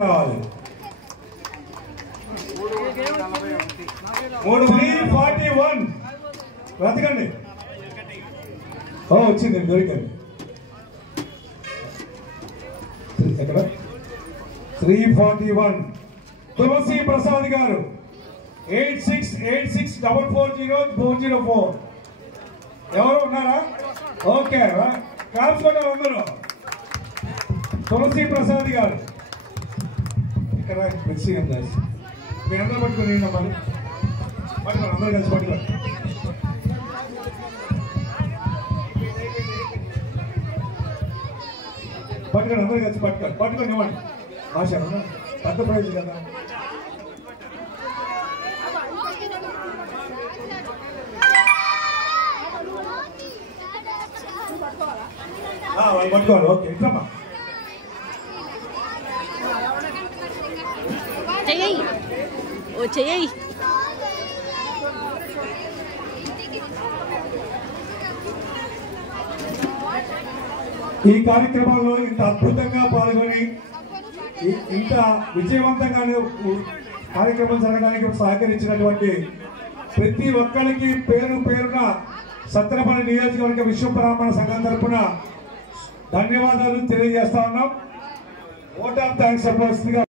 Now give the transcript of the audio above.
341 వెతకండి. వచ్చింది దొరికండి. ఎక్కడ 341 తులసి ప్రసాద్ గారు 8686440404. ఎవరు ఉన్నారా? ఓకే, క్లాప్స్ కొట్టారు అందరూ. తులసి ప్రసాద్ గారు ఇక్కడ మిక్సీ దాస్ మీరు అందరూ పట్టుకొని మరి పట్టుకోండి, అందరూ కలిసి పట్టుకోండి. పట్టుకోండి, అందరూ కలిసి పట్టుకోండి ఇవ్వండి. ఆశ పెద్ద ప్రైజ్ కదా. వాళ్ళు పట్టుకోవాలి. ఓకే, ఇట్లమ్మా చెయ్యి. ఈ కార్యక్రమంలో ఇంత అద్భుతంగా పాల్గొని ఇంత విజయవంతంగా కార్యక్రమం జరగడానికి సహకరించినటువంటి ప్రతి ఒక్కరికి పేరు పేరున సత్తెనపల్లి నియోజకవర్గ విశ్వ బ్రాహ్మణ సంఘం తరఫున ధన్యవాదాలు తెలియజేస్తా ఉన్నాం. Vote of thanks చెప్పవలసిందిగా